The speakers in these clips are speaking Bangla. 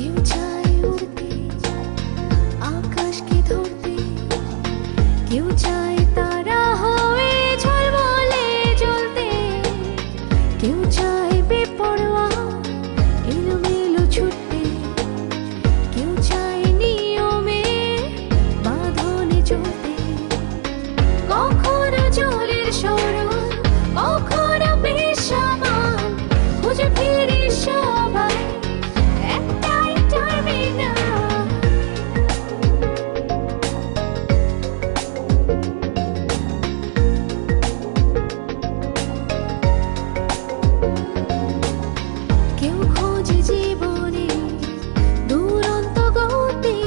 কেউ চায় উড়তে আকাশকে ধরতে, কেউ চায় তারা হয়ে ঝলমলে জ্বলতে, কেউ চায় বেপরোয়া এলোমেলো ছুটতে, কেউ চায় নিয়মে বাঁধনে চলতে। কখনো জলের সরল, কখনো বেসামাল, খুঁজে ফিরি সবাই একটাই টার্মিনাল। কেউ খোঁজে জীবনে দুরন্ত গতি,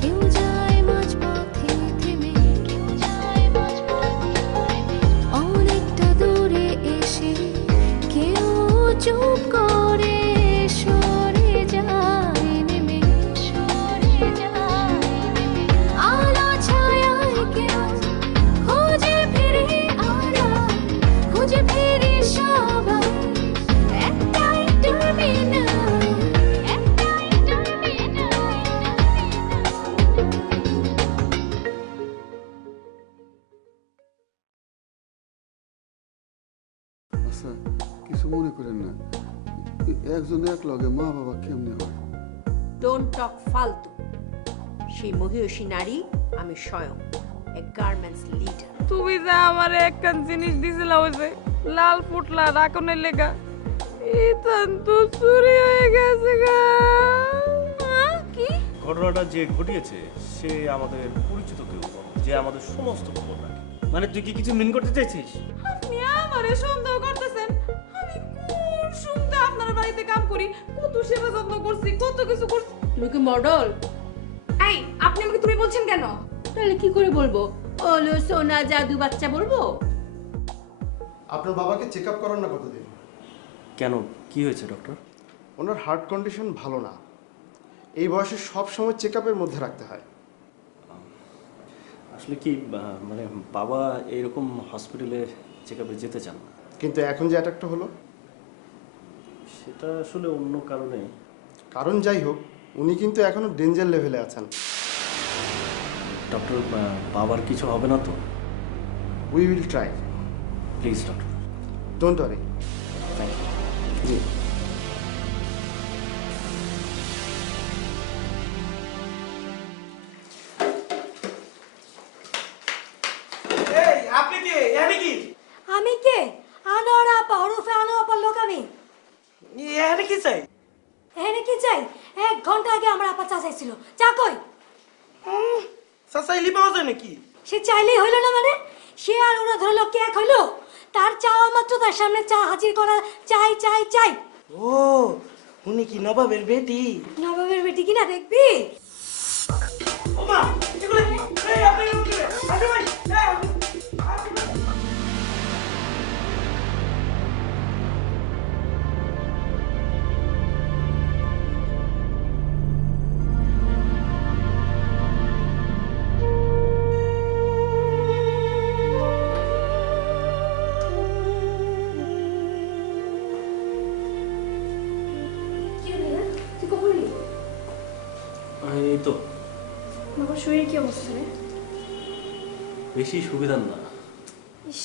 কেউ যায় মাঝপথে থেমে, কেউ যায় মাঝপথে থেমে। অনেকটা দূরে এসে কেউ চুপ করে সরে যায় নেমে, সরে যায় নেমে। আলো ছায়ায় কেউ খুঁজে ফিরি আড়াল, খুঁজে ফিরি সবাই একটাই টার্মিনাল, একটাই টার্মিনাল। আচ্ছা, কিছু মনে করেন না, একজন এক লগে মা বাবা কেমনে হয়? ডোন্ট টক ফালতু। সেই মহিষী নারী আমি স্বয়ং, এ গার্মেন্টস লিডার। তুমি যে আমার একখান জিনিস দিছিল ওই যে লাল পুটলা রাখনের লেগা, ইতান তো চুরি হয়ে গেছে গা। কি ঘটনাটা যে ঘটিয়েছে সে আমাদের পরিচিত কেউ, যে আমাদের সমস্ত খবর রাখে। মানে তুই কি কিছু মিন করতে চাইছিস? আপনি আমারে সন্দেহ করতেছেন? আমি কোন সুন্দর আপনার বাড়িতে কাম করি, কত সেবা যত্ন করছি, কত কিছু করছি। তুমি কি মডেল? এই আপনি আমাকে তুমি বলছেন কেন? তাহলে কি করে বলবো? ওলো সোনা জাদু বাচ্চা বলবো? আপনার বাবাকে চেক আপ করান না কতদিন? কেন, কি হয়েছে ডক্টর? ওনার হার্ট কন্ডিশন ভালো না, এই বয়সে সব সময় চেক আপের মধ্যে রাখতে হয়। আসলে কি মানে বাবা এইরকম হসপিটালে চেক আপে যেতে চান না। কিন্তু এখন যে অ্যাটাকটা হলো, সেটা আসলে অন্য কারণে। কারণ যাই হোক, উনি কিন্তু এখনো ডেঞ্জার লেভেলে আছেন। ডক্টর, বাবার কিছু হবে না তো? We will try. Please doctor. Don't worry. Thank you. এই আপনি কে? এখানে কি? আমি কে? আনোয়ার আপা, ওরফে আনোয়ার আপার লোক আমি। এখানে কি চাই? এখানে কি চাই? 1 ঘন্টা আগে আমার আপা চা চাইছিল। চা কই? চাচাইলি পাওয়া যায় নাকি? সে চাইলেই হইল না মানে? সে আর ওরা ধরলো কে এক হইলো? তার চাওয়া মাত্র তার সামনে চা হাজির করা, চাই চাই চাই। ও উনি কি নবাবের বেটি? নবাবের বেটি কিনা দেখবি? ওমা এগুলো কি? এই আপনি এগুলো কি? আরে ভাই কি হলো? তুই কখন এলি? এই তো বাবার শরীরের কি অবস্থা রে? বেশি সুবিধার না। ইস,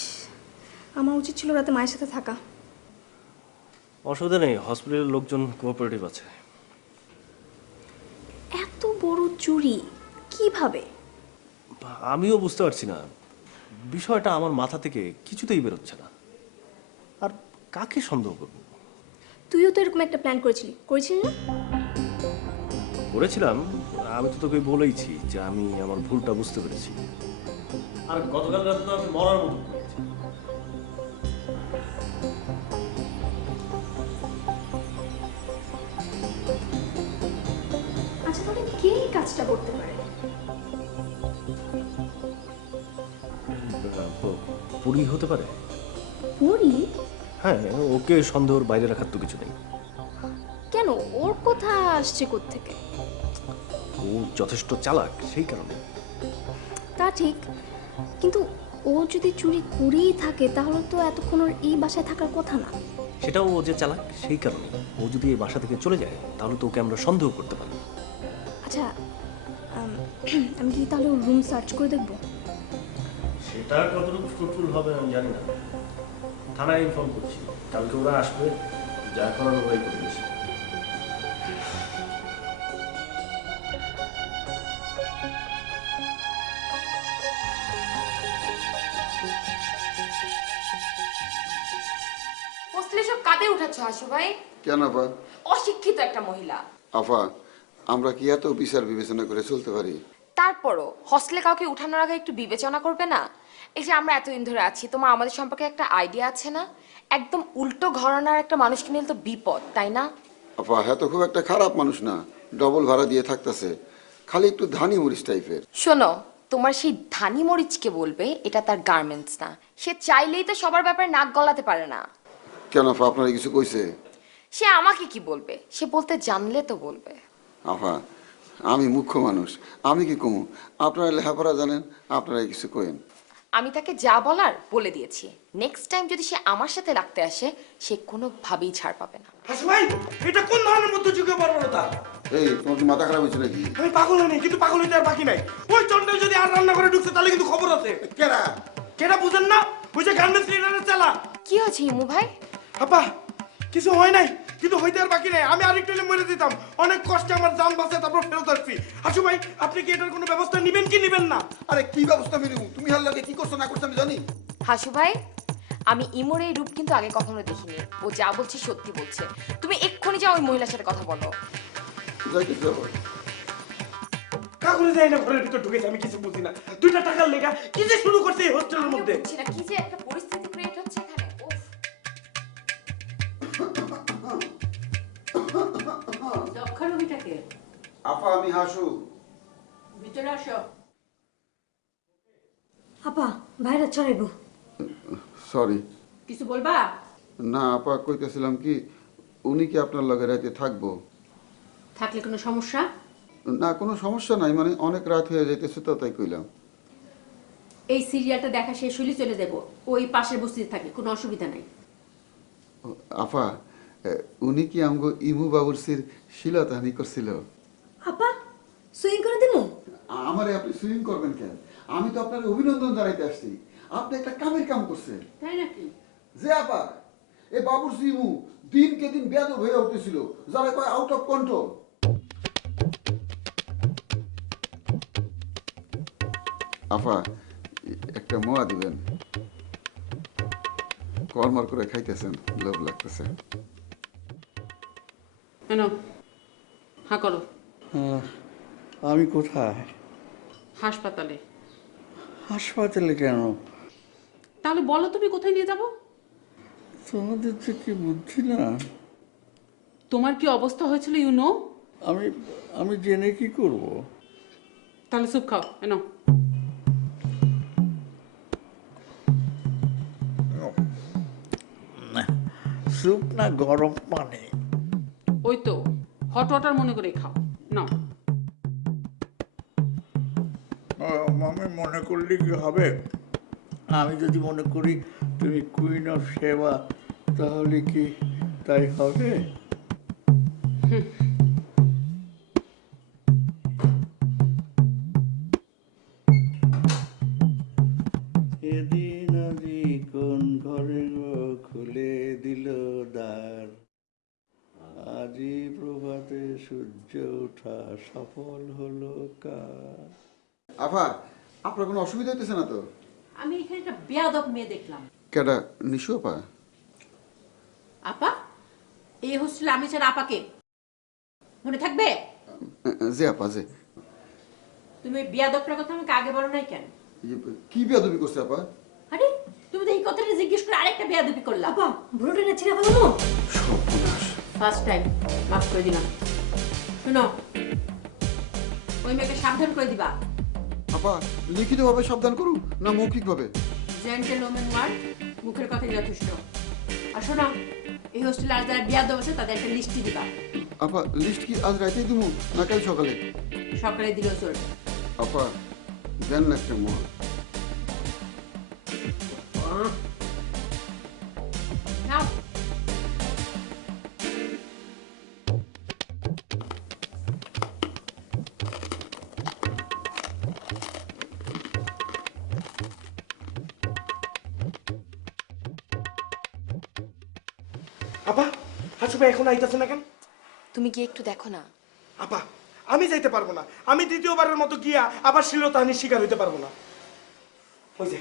আমার উচিত ছিল রাতে মায়ের সাথে থাকা। অসুবিধা নেই, হসপিটালের লোকজন কোঅপারেটিভ আছে। এত বড় চুরি কিভাবে? আমিও বুঝতে পারছি না, বিষয়টা আমার মাথা থেকে কিছুতেই বেরোচ্ছে না। আর কাকে সন্দেহ করব? তুইও তো এরকম একটা প্ল্যান করেছিলি না? করেছিলাম, আমি তো তোকে বলেইছি যে আমি আমার ভুলটা বুঝতে পেরেছি। আর গতকাল রাতে তো আমি মরার মতো ঘুমিয়েছি। আচ্ছা তাহলে কে এই কাজটা করতে পারে? পুরি হতে পারে। পুরি? হ্যাঁ, ওকে সন্দেহের বাইরে রাখার তো কিছু নেই। কেন, ওর কথা আসছে কোত্থেকে? ও যথেষ্ট চালাক, সেই কারণে। তা ঠিক, কিন্তু ও যদি চুরি করেই থাকে তাহলে তো এতক্ষণ ওর এই বাসায় থাকার কথা না। সেটাও ও যে চালাক সেই কারণে। ও যদি এই বাসা থেকে চলে যায় তাহলে তো ওকে আমরা সন্দেহ করতে পারি। আচ্ছা আমি কি তাহলে রুম সার্চ করে দেখবো? সেটা কতটুকু ফ্রুটফুল হবে আমি জানি না। থানায় ইনফর্ম করছি, কালকে ওরা আসবে, যা করার ওরাই করবে। হোস্টেলে সব কাঁদে উঠাচ্ছ হাসু ভাই? কেন আপা? অশিক্ষিত একটা মহিলা। আফা, আমরা কি এত বিচার বিবেচনা করে চলতে পারি? তারপরও হস্টেলে কাউকে উঠানোর আগে একটু বিবেচনা করবে না? এই যে আমরা এতদিন ধরে আছি, তোমার আমাদের সম্পর্কে একটা আইডিয়া আছে না? একদম উল্টো ঘরানার একটা মানুষকে নিলে তো বিপদ, তাই না? আপা, হ্যাঁ তো খুব একটা খারাপ মানুষ না, ডবল ভাড়া দিয়ে থাকতেছে, খালি একটু ধানি মরিচ টাইপের। শোনো, তোমার সেই ধানি মরিচকে বলবে এটা তার গার্মেন্টস না। সে চাইলেই তো সবার ব্যাপারে নাক গলাতে পারে না। কেন আপা, আপনারা কিছু কইছে? সে আমাকে কি বলবে? সে বলতে জানলে তো বলবে। আপা, আমি মুখ্য মানুষ, আমি কি কমু? আপনারা লেখাপড়া জানেন, আপনারাই কিছু কইেন। আমি তাকে যা বলার বলে দিয়েছি। নেক্সট টাইম যদি সে আমার সাথে লাগতে আসে, সে কোনোভাবেই ছাড় পাবে না। হাসু ভাই, এটা কোন ধরনের মধ্যযুগীয় বর্বরতা? এই, তোমার কি মাথা খারাপ হয়েছে নাকি? আমি পাগল হইনি, কিন্তু পাগল হইতে আর বাকি নাই। ওই চন্ডাল যদি আর রান্না করে ঢুকছে তাহলে কিন্তু খবর আছে। কেডা? কেডা বুঝেন না? ওই যে গার্মেন্টস লিডারের চালা। কি হয়েছে ইমু ভাই? আপা, কিছু হয় নাই, কিন্তু হইতে আর বাকি নাই। আমি আরেকটু হলে মরে দিতাম। অনেক কষ্টে আমার জান বাঁচে তারপর ফেরত আসছি। হাসু ভাই, আপনি কি এটার কোনো ব্যবস্থা নিবেন কি নিবেন না? আরে কি ব্যবস্থা নিব? তুমি হার লাগে কি করছো না করছো আমি জানি। হাসু ভাই, আমি ইমোর এই রূপ কিন্তু আগে কখনো দেখিনি। ও যা বলছে সত্যি বলছে। তুমি এক্ষুনি যাও ওই মহিলার সাথে কথা বলো। যাইতে যাবো। কাকুরে যাই না, ঘরের ভিতর ঢুকেছে, আমি কিছু বুঝি না। 2টা টাকার লেগা কি যে শুরু করছে এই হোস্টেলের আমিও মধ্যে। বুঝছি না কি যে একটা পরিস্থিতি ক্রিয়েট হচ্ছে এখানে। উফ। যক্ষা রোগীটাকে আপা, আমি হাসু। ভিতরে আসো। আপা ভাইরা চড়াইবো। সরি। কিছু বলবা? না আপা, কইতেছিলাম কি, উনি কি আপনার লগে রাতে থাকবো? থাকলে কোনো সমস্যা? না, কোনো সমস্যা নাই, মানে অনেক রাত হয়ে যাইতেছে তো তাই কইলাম। এই সিরিয়ালটা দেখা শেষ হলে চলে যাব, ওই পাশের বস্তিতে থাকে, কোনো অসুবিধা নাই। আপা, উনি কি আমগো ইমু বাবুরসির শিলতাহানি করছিল? আপা সুইং করে দিমু? আমারে আপনি সুইং করবেন কেন? আমি তো আপনার অভিনন্দন জানাইতে আসছি, আপনি একটা কামের কাম করছেন। তাই নাকি? যে আপা, এ বাবুরসি ইমু দিনকে দিন বেয়াদব হয়ে উঠতেছিল, যারা কয় আউট অফ কন্ট্রোল। আপা, একটা মোয়া দিবেন, কলমার করে খাইতেছেন, লোভ লাগতেছে। কেন হা করো? আমি কোথায়? হাসপাতালে। হাসপাতালে কেন? তাহলে বলো তুমি কোথায় নিয়ে যাব? তোমাদের তো কি বুদ্ধি না? তোমার কি অবস্থা হয়েছিল ইউনো? আমি জেনে কি করব? তাহলে স্যুপ খাও। এনো। স্যুপ না গরম পানি? ওই তো হট ওয়াটার মনে করে খাও। নাও। আমি মনে করলে কি হবে? আমি যদি মনে করি তুমি কুইন অফ সেবা, তাহলে কি তাই হবে? এদিন আজি কোন ঘরে খুলে দিল দ্বার, আজি প্রভাতে সূর্য ওঠা সফল হলো কার। আপা, আপনার কোনো অসুবিধা হইতেছে না তো? আমি এখানে একটা বেয়াদব মেয়ে দেখলাম। কেডা? নিশু আপা? আপা? এই হোস্টেলে আমি ছাড়া আপাকে মনে থাকবে? যে আপা, যে। তুমি ওই বেয়াদবটার কথা আমাকে আগে বলো নাই কেন? কি বেয়াদবি করছে আপা? আরে তুমি তো এই কথাটা জিজ্ঞেস করে আরেকটা বেয়াদবি করলা। আপা ভুরুটা না ছিঁড়ে ফেলামো? সর্বনাশ। ফার্স্ট টাইম মাফ করে দিলাম। শুনো, ওই মেয়েকে সাবধান করে দিবা। আপা, লিখিতভাবে সাবধান করু না মৌখিকভাবে? জেন্টেলম্যান ওয়ার্ড, মুখের কথাই যথেষ্ট। আর শোনো, এই হোস্টেলে আর যারা বেয়াদব আছে তাদের একটা লিস্টই দিবা। আপা, লিস্ট কি আজ রাতেই দিমু না কাল সকালে? সকালে দিলেও চলবে। আপা, দেন না একটা মোয়া। নাও। হাসু ভাই এখন আইতাছে না কেন? তুমি গিয়ে একটু দেখো না। আপা আমি যাইতে পারবো না, আমি দ্বিতীয়বারের মতো গিয়া আবার শ্লীলতাহানির শিকার হইতে পারবো না। ওই যে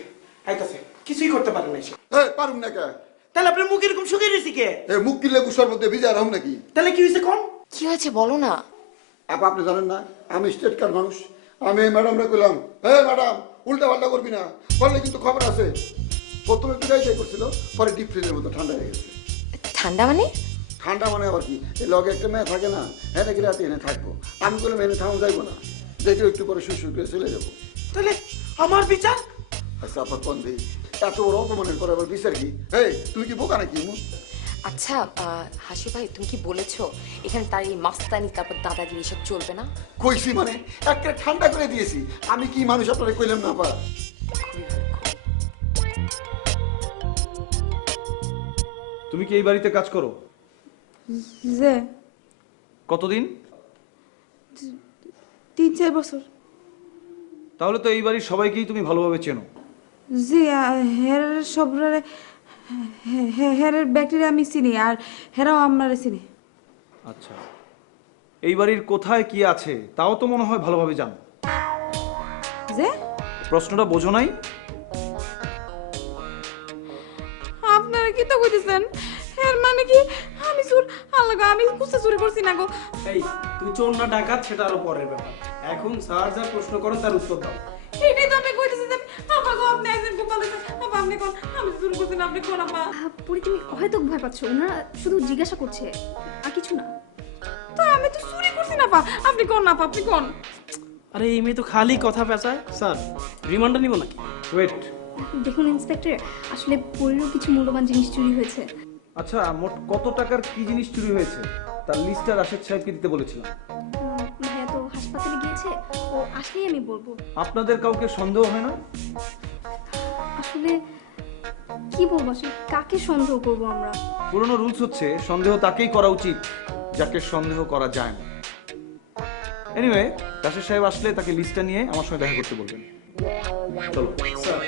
আইতাছে, কিছুই করতে পারে না সে। পারুম না কে? তাহলে আপনার মুখ এরকম শুকিয়ে রয়েছে কে? মুখ কি লেবু মধ্যে ভিজা রাখুন নাকি? তাহলে কি হয়েছে কোন? কি হয়েছে বলো না। আপা আপনি জানেন না আমি স্টেট কার মানুষ। আমি ম্যাডামরে কইলাম, ম্যাডাম উল্টা পাল্টা করবি না, বললে কিন্তু খবর আছে। প্রথমে পিটাই যাই করছিল, পরে ডিপ ফ্রিজের মতো ঠান্ডা হয়ে গেছে। ঠান্ডা মানে? ঠান্ডা মানে আবার কি, এই লগে একটা মেয়ে থাকে না, হ্যাঁ নাকি রাতে এনে থাকবো। আমি বললাম এনে থাকুন যাইবো না, দেখে একটু পরে শুয়ে করে চলে যাবো। তাহলে আমার বিচার? আচ্ছা আপা কোন দিই এত বড় অপমানের পরে আবার বিচার কি? তুই কি বোকা নাকি? আচ্ছা হাসু ভাই, তুমি কি বলেছো এখানে তার এই মাস্তানি তারপর দাদাগিরি সব চলবে না? কইছি মানে একটা ঠান্ডা করে দিয়েছি। আমি কি মানুষ আপনারা কইলাম না পা? তুমি কি এই বাড়িতে কাজ করো? যে কতদিন? 3-4 বছর। তাহলে তো এই বাড়ির সবাইকেই তুমি ভালোভাবে চেনো। জি, হের সব হেরের ব্যাকটেরিয়া আমি চিনি, আর হেরাও আমারে চিনি। আচ্ছা, এই বাড়ির কোথায় কি আছে তাও তো মনে হয় ভালোভাবে জানো। যে প্রশ্নটা বোঝো নাই? আপনারা কি তো কইতেছেন? এর মানে কি আমি চোর? আল্লাহ গো, আমি কুস্তা চুরি করছি না গো। এই তুই চোর না ডাকাত সেটা আরো পরের ব্যাপার, এখন স্যার যা প্রশ্ন করেন তার উত্তর দাও। এটাই তো আমি কইতেছি যে আপা গো, আপনি আইছেন গোপাল দিছেন, আপা আপনি কোন? আমি চুরি করছি না, আপনি কোন? আপা পরি তুমি হয়তো ভয় পাচ্ছ, ওনারা শুধু জিজ্ঞাসা করছে আর কিছু না। তো আমি তো চুরি করছি না, আপা আপনি কোন? আপা আপনি কোন? আরে এই মেয়ে তো খালি কথা পেঁচায়। স্যার রিমান্ডার নিব নাকি? ওয়েট, দেখুন ইন্সপেক্টর, আসলে পরিরও কিছু মূল্যবান জিনিস চুরি হয়েছে। আচ্ছা মোট কত টাকার কি জিনিস চুরি হয়েছে তার লিস্টটা রাশেদ সাহেবকে দিতে বলেছিলাম। ভাইয়া তো হাসপাতালে গিয়েছে, ও আসলেই আমি বলবো। আপনাদের কাউকে সন্দেহ হয় না? আসলে কি বলবো, আসলে কাকে সন্দেহ করবো আমরা? পুরনো রুলস হচ্ছে সন্দেহ তাকেই করা উচিত যাকে সন্দেহ করা যায় না। এনিওয়ে, রাশেদ সাহেব আসলে তাকে লিস্টটা নিয়ে আমার সঙ্গে দেখা করতে বলবেন। চলো স্যার।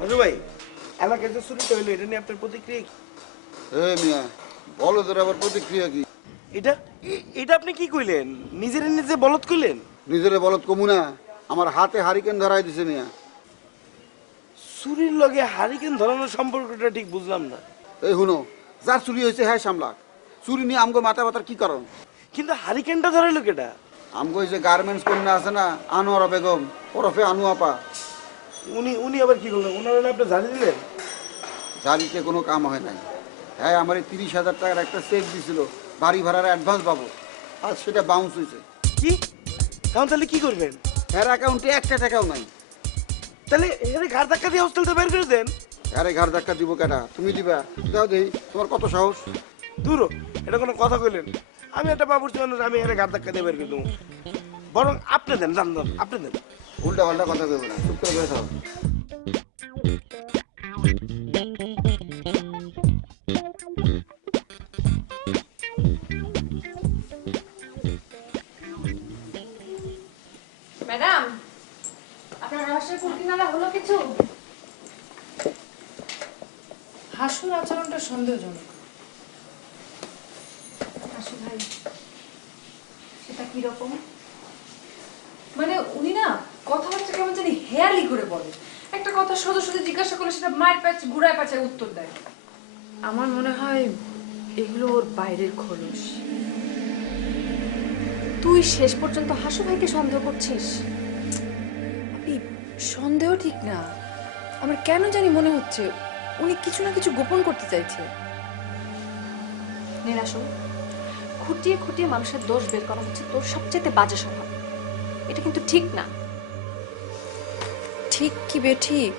হাসু ভাই, এলাকায় যে চুরিটা হইলো এটা নিয়ে আপনার প্রতিক্রিয়া কি? মিয়া বলো তোর আবার প্রতিক্রিয়া কি? এটা আপনি কি কইলেন? নিজের নিজে বলদ কইলেন? নিজের বলত কমু না, আমার হাতে হারিকেন ধরাই দিছে মিয়া। চুরির লগে হারিকেন ধরানোর সম্পর্কটা ঠিক বুঝলাম না। এই হুনো, যার চুরি হয়েছে হ্যাঁ সামলাক, চুরি নিয়ে আমগো মাথা ব্যথার কি কারণ? কিন্তু হারিকেনটা ধরাইলো কেটা? আমগো এই যে গার্মেন্টস কন্যা আছে না, আনোয়ারা বেগম ওরফে আনু আপা, উনি আবার কি করলেন? ওনারা আপনি জানিয়ে দিলেন? জারিতে কোনো কাম হয় নাই। হ্যাঁ আমার 30,000 টাকার একটা চেক দিছিল বাড়ি ভাড়ার অ্যাডভান্স পাবো, আর সেটা বাউন্স হয়েছে। কি? এখন তাহলে কি করবেন? এর অ্যাকাউন্টে একটা টাকাও নাই। তাহলে এখানে ঘাড় ধাক্কা দিয়ে হোস্টেল থেকে বের করে দেন। আরে ঘাড় ধাক্কা দিব কেটা? তুমি দিবা? দাও দেই, তোমার কত সাহস? দূর, এটা কোনো কথা কইলেন? আমি একটা বাবুর্চি মানুষ, আমি এখানে ঘাড় ধাক্কা দিয়ে বের করে দেবো। বরং আপনি দেন, জান আপনি দেন। উল্টা পাল্টা কথা কইবে না, চুপ করে বসে থাকো। ম্যাডাম, আপনার রহস্যের কুলকিনারা হলো কিছু? হাসুর আচরণটা সন্দেহজনক। হাসু ভাই, সেটা কি রকম? মানে উনি না কথাবার্তা কেমন জানি হেয়ালি করে বলে। একটা কথা সোজা সোজা জিজ্ঞাসা করলে সেটা মায়ের প্যাচ ঘুরায় প্যাচে উত্তর দেয়। আমার মনে হয় এগুলো ওর বাইরের খোলস। তুই শেষ পর্যন্ত হাসু ভাইকে সন্দেহ করছিস? সন্দেহ ঠিক না, আমার কেন জানি মনে হচ্ছে উনি কিছু না কিছু গোপন করতে চাইছে। নিরাশু, খুঁটিয়ে খুঁটিয়ে মানুষের দোষ বের করা হচ্ছে তোর সবচেয়ে বাজে স্বভাব। এটা কিন্তু ঠিক না। ঠিক কি বেঠিক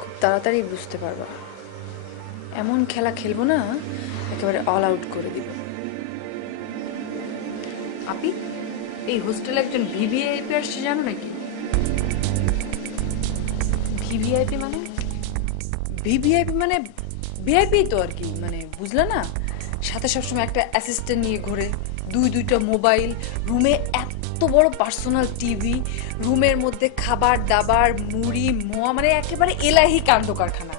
খুব তাড়াতাড়ি বুঝতে পারবা। এমন খেলা খেলবো না একেবারে অল আউট করে দিব। আপনি এই হোস্টেলে একজন ভিভিআইপি আসছে জানো নাকি? ভিভিআইপি মানে? ভিভিআইপি মানে ভিআইপি তো আর কি, মানে বুঝলে না, সাথে সবসময় একটা অ্যাসিস্ট্যান্ট নিয়ে ঘোরে, দুইটা মোবাইল, রুমে এত বড় পার্সোনাল টিভি, রুমের মধ্যে খাবার দাবার মুড়ি মোয়া, মানে একেবারে এলাহি কাণ্ড কারখানা।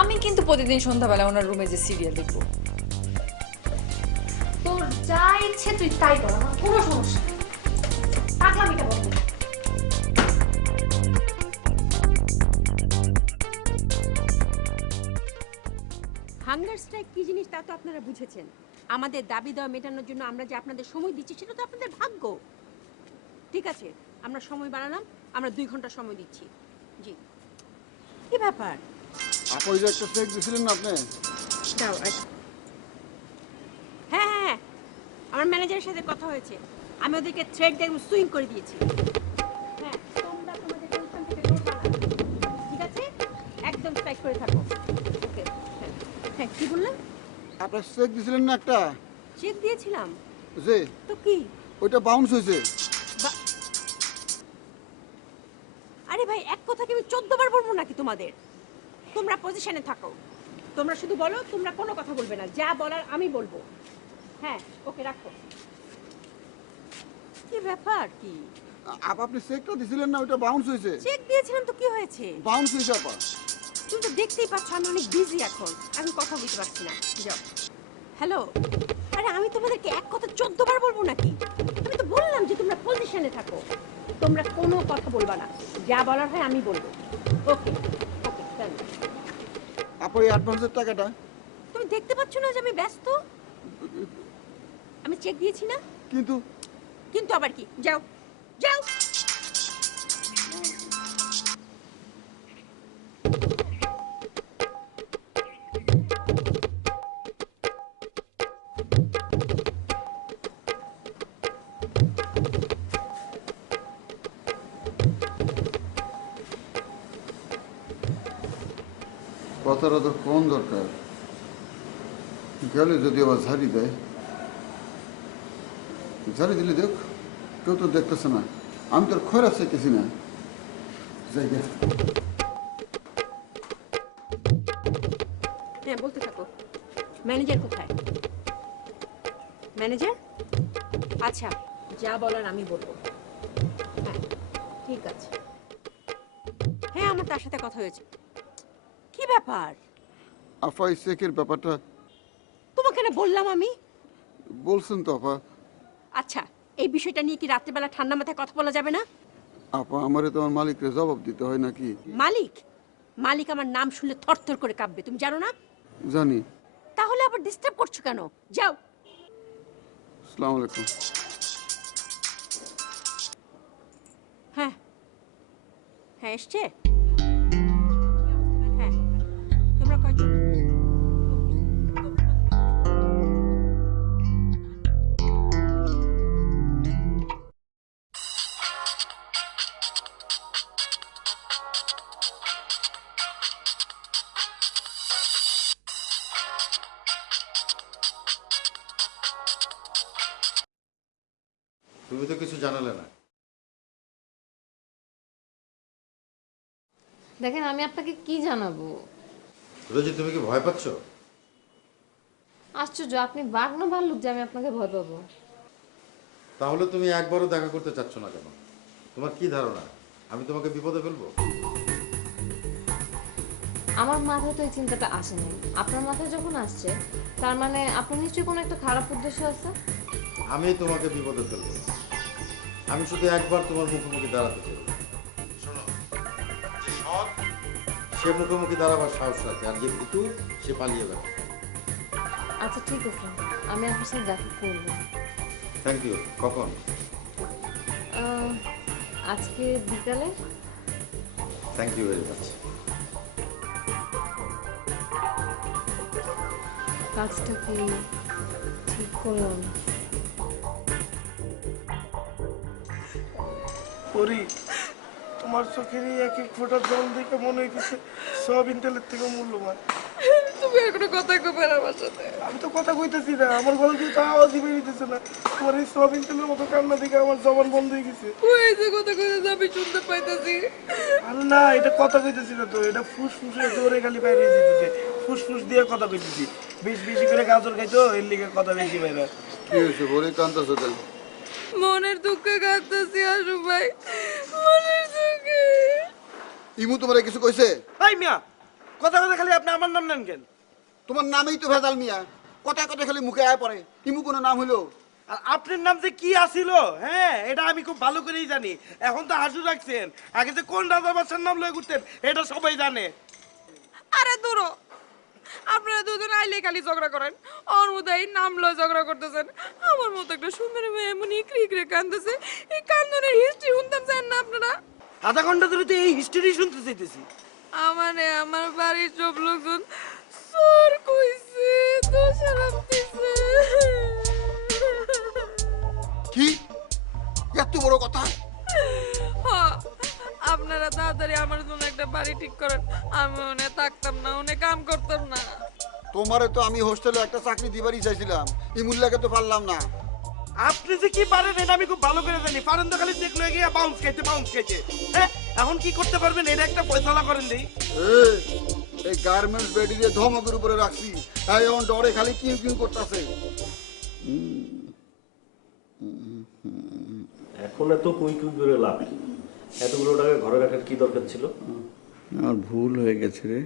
আমি কিন্তু প্রতিদিন সন্ধ্যাবেলা ওনার রুমে যে সিরিয়াল দেখবো। তোর যা ইচ্ছে তুই তাই কর, আমার কোনো সমস্যা নেই। পাগলামিটা বন্ধ কর। হাঙ্গার স্ট্রাইক কি জিনিস তা তো আপনারা বুঝেছেন। আমাদের দাবি দেওয়া মেটানোর জন্য আমরা যে আপনাদের সময় দিচ্ছি সেটা তো আপনাদের ভাগ্য। ঠিক আছে, আমরা সময় বাড়ালাম, আমরা 2 ঘন্টা সময় দিচ্ছি। জি, কি ব্যাপার? আপু ওই যে একটা চেক দিছিলেন না আপনি? দাও। হ্যাঁ হ্যাঁ হ্যাঁ, আমার ম্যানেজারের সাথে কথা হয়েছে, আমি ওদেরকে থ্রেড দিয়ে সুইং করে দিয়েছি। হ্যাঁ, তোমরা তোমাদের টেনশন থেকে নড়বা না, ঠিক আছে? একদম স্ট্রাইক করে থাকো। ওকে, হ্যাঁ কি বললেন? আপনার চেক দিছিলেন না একটা? চেক দিয়েছিলাম যে তো কি? ওইটা বাউন্স হয়েছে। আরে ভাই, এক কথা কি আমি 14 বার বলবো নাকি তোমাদের? তোমরা পজিশনে থাকো, তোমরা শুধু বলো, তোমরা কোনো কথা বলবে না, যা বলার আমি বলবো। হ্যাঁ ওকে, রাখো। কি ব্যাপার কি? আপনি চেকটা দিছিলেন না, ওইটা বাউন্স হয়েছে। চেক দিয়েছিলাম তো কি হয়েছে? বাউন্স হয়েছে আপা। তুমি তো দেখতেই পাচ্ছ আমি অনেক বিজি এখন কথা বলতে পারছি না। যাও। হ্যালো, আরে আমি তোমাদেরকে এক কথা 14 বার বলবো নাকি? আমি তো বললাম যে তোমরা পজিশনে থাকো, তোমরা কোনো কথা বলবা না, যা বলার হয় আমি বলবো। ওকে ওকে, ডান। আপা এই অ্যাডভান্সের টাকাটা? তুমি দেখতে পাচ্ছ না যে আমি ব্যস্ত? আমি চেক দিয়েছি না? কিন্তু আবার কি? যাও যাও। কথাটা তো কোন দরকার, গেলে যদি আবার ঝাড়ি দেয়, ঝাড়ি দিলে দেখ, কেউ তো দেখতেছে না, আমি তোর খয়রা চাইতেছি না। জায়গা হ্যাঁ বলতে থাকো। ম্যানেজার কোথায়? ম্যানেজার? আচ্ছা, যা বলার আমি বলবো। হ্যাঁ ঠিক আছে। হ্যাঁ আমার তার সাথে কথা হয়েছে। কি ব্যাপার? আপা এই চেকের ব্যাপারটা তোমাকে না বললাম আমি? বলছেন তো আপা। আচ্ছা, এই বিষয়টা নিয়ে কি রাত্রেবেলা ঠান্ডা মাথায় কথা বলা যাবে না? আপা আমারে তো আমার মালিককে জবাব দিতে হয় নাকি? মালিক? মালিক আমার নাম শুনলে থরথর করে কাঁপবে, তুমি জানো না? জানি। তাহলে আবার ডিস্টার্ব করছো কেন? যাও। আসসালামু আলাইকুম। হ্যাঁ হ্যাঁ এসছে। হ্যাঁ তোমরা কয়জন? তুমি তো কিছু জানালে না। দেখেন আমি আপনাকে কি জানাবো? রোজি তুমি কি ভয় পাচ্ছ? আশ্চর্য, আপনি বাঘ না ভাল্লুক যে আমি আপনাকে ভয় পাবো? তাহলে তুমি একবারও দেখা করতে চাচ্ছ না কেন? তোমার কি ধারণা আমি তোমাকে বিপদে ফেলবো? আমার মাথায় তো এই চিন্তাটা আসেনি, আপনার মাথায় যখন আসছে তার মানে আপনার নিশ্চয়ই কোনো একটা খারাপ উদ্দেশ্য আছে। আমি তোমাকে বিপদে ফেলবো না, আমি শুধু একবার তোমার মুখোমুখি দাঁড়াতে চাই। শোনো, যে সৎ সে মুখোমুখি দাঁড়াবার সাহস রাখে, আর যে ভীতু সে পালিয়ে বেড়ায়। আচ্ছা ঠিক আছে, আমি আপনার সাথে দেখা করবো। Thank you. কখন? আজকে বিকালে। Thank you very much. কাজটা কি ঠিক করলাম? পরি, তোমার চোখের এই এক এক ফোঁটা জল দেখে মনে হইতেছে সব ইন্টারনেট থেকে মূল্যবান। তুমি আর কোনো কথা কবে না আমার সাথে? আমি তো কথা কইতেছি না, আমার গলা দিয়ে তো আওয়াজই বেরিয়েছে না। তোমার এই সব ইন্টারনেটের মতো কান্না দেখে আমার জবান বন্ধ হয়ে গেছে। ওই যে কথা কইতেছে আমি শুনতে পাইতেছি। আরে না, এটা কথা কইতেছি না তো, এটা ফুসফুসে জোরে খালি বাইরে যেতেছে। ফুসফুস দিয়ে কথা কইতেছি। বেশি করে গাজর খাইতো এর লিগে কথা বেশি বাইরে। কি হয়েছে বলে কান্দাছো কেন? মনের দুঃখে কাঁদতেছি আশু ভাই, মনের দুঃখে। ইমু তোমারে কিছু কইছে? ভাই মিয়া, কথা খালি আপনি আমার নাম নেন কেন? তোমার নামেই তো ভেজাল মিয়া, কথা খালি মুখে আয় পড়ে। ইমু কোনো নাম হইলো? আর আপনার নাম যে কি আছিল, হ্যাঁ এটা আমি খুব ভালো করেই জানি। এখন তো হাসু রাখছেন, আগে যে কোন রাজা বাদশার নাম লয়ে ঘুরতেন এটা সবাই জানে। আরে দূরো, আপনারা দুজন আইলে খালি ঝগড়া করেন, ওর মধ্যে এই নাম লয় ঝগড়া করতেছেন। আমার মতো একটা সুন্দরী মেয়ে এমন ইকরি ইকরি কান্দতেছে, এই কান্দনের হিস্ট্রি শুনতাম চান না আপনারা? আধা ঘন্টা ধরে তো এই হিস্টোরি শুনতে চাইতেছি। আমারে আমার বাড়ির সব লোকজন চোর কইছে, দোষারোপ দিছে। কি এত বড় কথা? আপনারা তাড়াতাড়ি আমার জন্য একটা বাড়ি ঠিক করেন, আমি ওনে থাকতাম না, ওনে কাম করতাম না। তোমারে তো আমি হোস্টেলে একটা চাকরি দিবারই চাইছিলাম, ইমুল্লাকে তো পারলাম না। আপনি যে কি পারেন এটা আমি খুব ভালো করে জানি। পারেন তো খালি দেখলো গিয়ে বাউন্স খাইতে। হ্যাঁ এখন কি করতে পারবেন এটা একটা ফয়সালা করেন দেই। এই গার্মেন্টস বেডি দিয়ে ধমকের উপরে রাখছি, এখন ডরে খালি কিউ কিউ করতেছে। এখন এত কুই কুই করে লাভ কি? এতগুলো টাকা ঘরে রাখার কি দরকার ছিল? আমার ভুল হয়ে গেছে রে।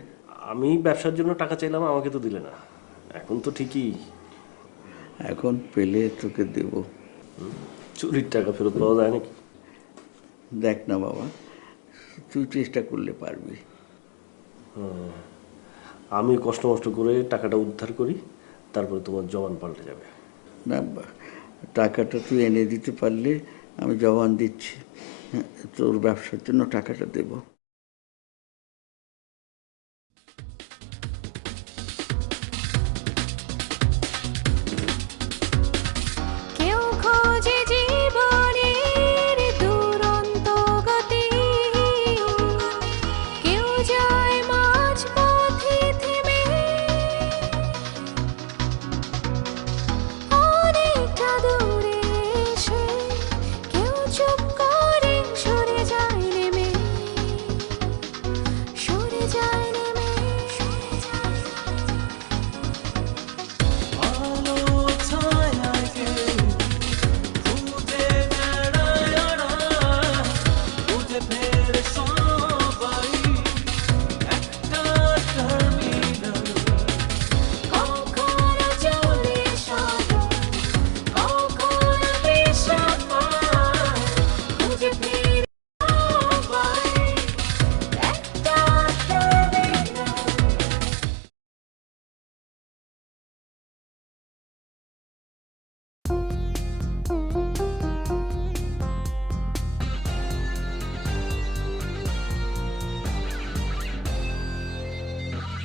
আমি ব্যবসার জন্য টাকা চাইলাম, আমাকে তো দিলে না। এখন তো ঠিকই, এখন পেলে তোকে দেব। চুরির টাকা ফেরত পাওয়া যায় নাকি? দেখ না বাবা, তুই চেষ্টা করলে পারবি। আমি কষ্ট করে টাকাটা উদ্ধার করি, তারপরে তোমার জবান পাল্টে যাবে। না, টাকাটা তুই এনে দিতে পারলে আমি জবান দিচ্ছি, তোর ব্যবসার জন্য টাকাটা দেবো।